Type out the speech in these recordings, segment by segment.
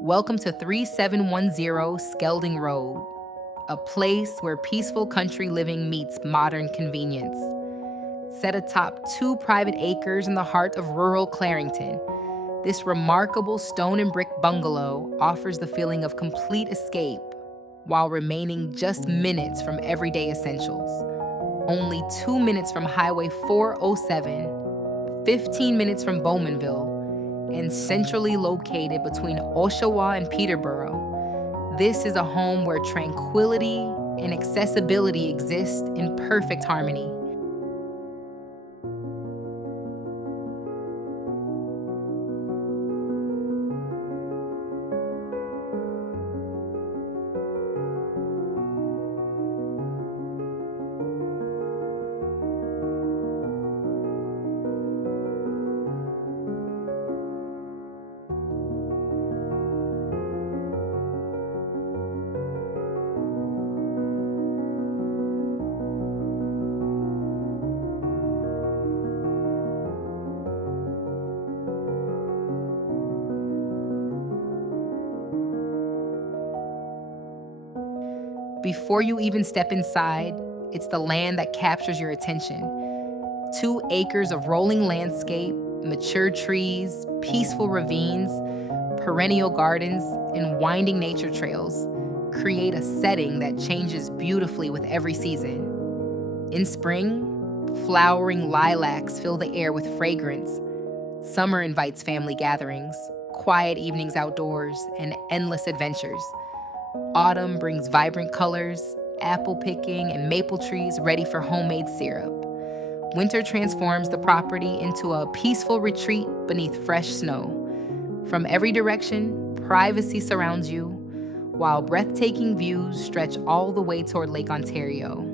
Welcome to 3710 Skelding Road, a place where peaceful country living meets modern convenience. Set atop 2 private acres in the heart of rural Clarington, this remarkable stone and brick bungalow offers the feeling of complete escape while remaining just minutes from everyday essentials. Only 2 minutes from Highway 407, 15 minutes from Bowmanville, and centrally located between Oshawa and Peterborough, this is a home where tranquility and accessibility exist in perfect harmony. Before you even step inside, it's the land that captures your attention. 2 acres of rolling landscape, mature trees, peaceful ravines, perennial gardens, and winding nature trails create a setting that changes beautifully with every season. In spring, flowering lilacs fill the air with fragrance. Summer invites family gatherings, quiet evenings outdoors, and endless adventures. Autumn brings vibrant colors, apple picking, and maple trees ready for homemade syrup. Winter transforms the property into a peaceful retreat beneath fresh snow. From every direction, privacy surrounds you, while breathtaking views stretch all the way toward Lake Ontario.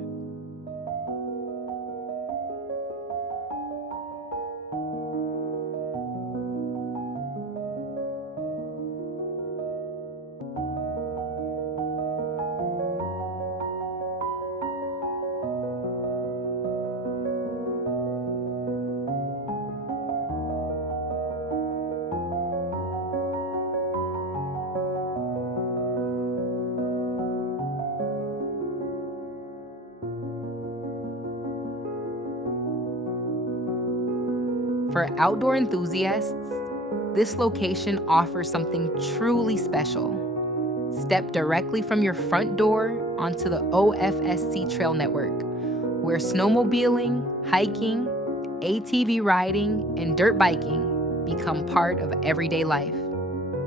For outdoor enthusiasts, this location offers something truly special. Step directly from your front door onto the OFSC trail network, where snowmobiling, hiking, ATV riding, and dirt biking become part of everyday life.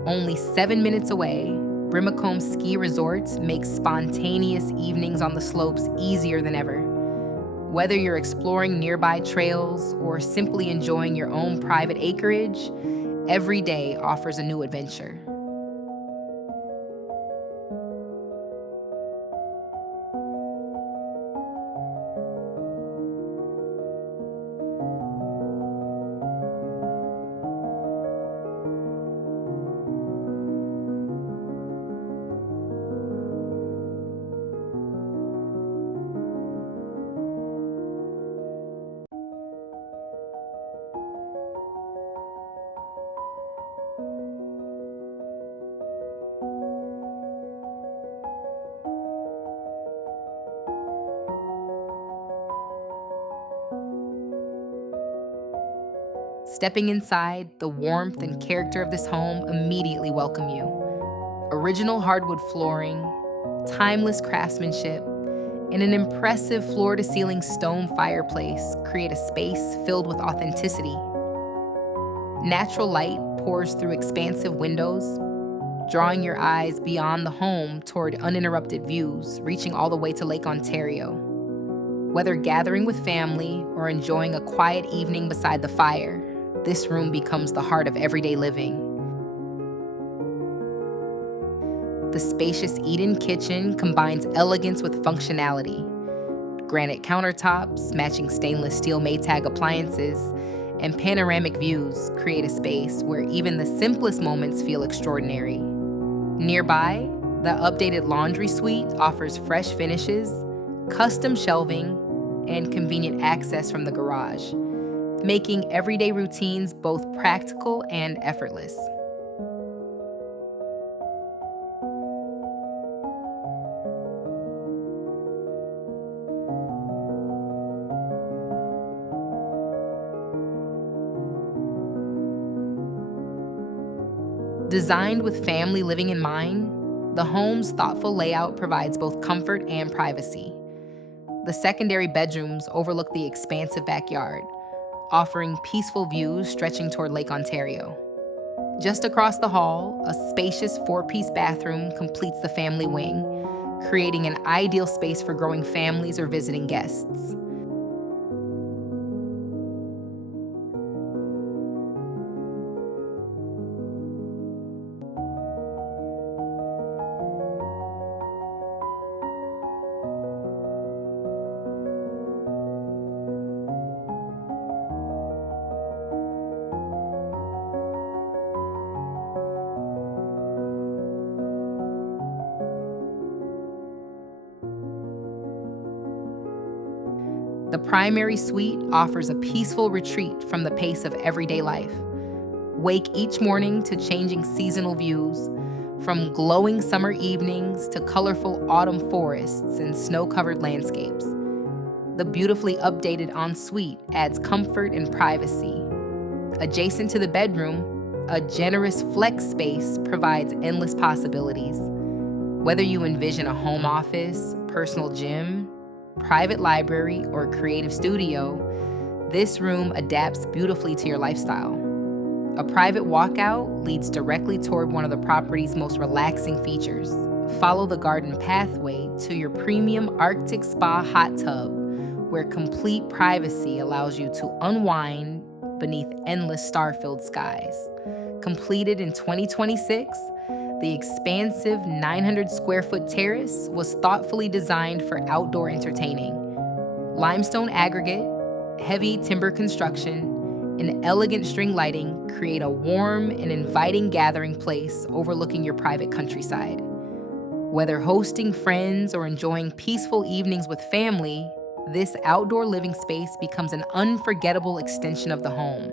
Only 7 minutes away, Brimacombe Ski Resort makes spontaneous evenings on the slopes easier than ever. Whether you're exploring nearby trails or simply enjoying your own private acreage, every day offers a new adventure. Stepping inside, the warmth and character of this home immediately welcome you. Original hardwood flooring, timeless craftsmanship, and an impressive floor-to-ceiling stone fireplace create a space filled with authenticity. Natural light pours through expansive windows, drawing your eyes beyond the home toward uninterrupted views, reaching all the way to Lake Ontario. Whether gathering with family or enjoying a quiet evening beside the fire, this room becomes the heart of everyday living. The spacious eat-in kitchen combines elegance with functionality. Granite countertops, matching stainless steel Maytag appliances, and panoramic views create a space where even the simplest moments feel extraordinary. Nearby, the updated laundry suite offers fresh finishes, custom shelving, and convenient access from the garage, making everyday routines both practical and effortless. Designed with family living in mind, the home's thoughtful layout provides both comfort and privacy. The secondary bedrooms overlook the expansive backyard, offering peaceful views stretching toward Lake Ontario. Just across the hall, a spacious four-piece bathroom completes the family wing, creating an ideal space for growing families or visiting guests. The primary suite offers a peaceful retreat from the pace of everyday life. Wake each morning to changing seasonal views, from glowing summer evenings to colorful autumn forests and snow-covered landscapes. The beautifully updated ensuite adds comfort and privacy. Adjacent to the bedroom, a generous flex space provides endless possibilities. Whether you envision a home office, personal gym, private library, or creative studio, this room adapts beautifully to your lifestyle. A private walkout leads directly toward one of the property's most relaxing features. Follow the garden pathway to your premium Arctic Spa hot tub, where complete privacy allows you to unwind beneath endless star-filled skies. Completed in 2026, the expansive 900 square foot terrace was thoughtfully designed for outdoor entertaining. Limestone aggregate, heavy timber construction, and elegant string lighting create a warm and inviting gathering place overlooking your private countryside. Whether hosting friends or enjoying peaceful evenings with family, this outdoor living space becomes an unforgettable extension of the home.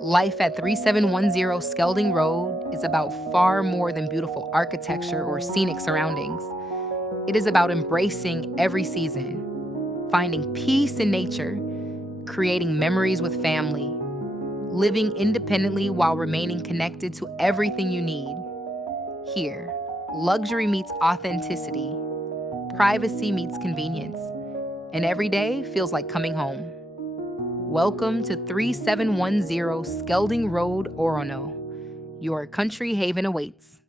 Life at 3710 Skelding Road is about far more than beautiful architecture or scenic surroundings. It is about embracing every season, finding peace in nature, creating memories with family, living independently while remaining connected to everything you need. Here, luxury meets authenticity, privacy meets convenience, and every day feels like coming home. Welcome to 3710 Skelding Road, Orono. Your country haven awaits.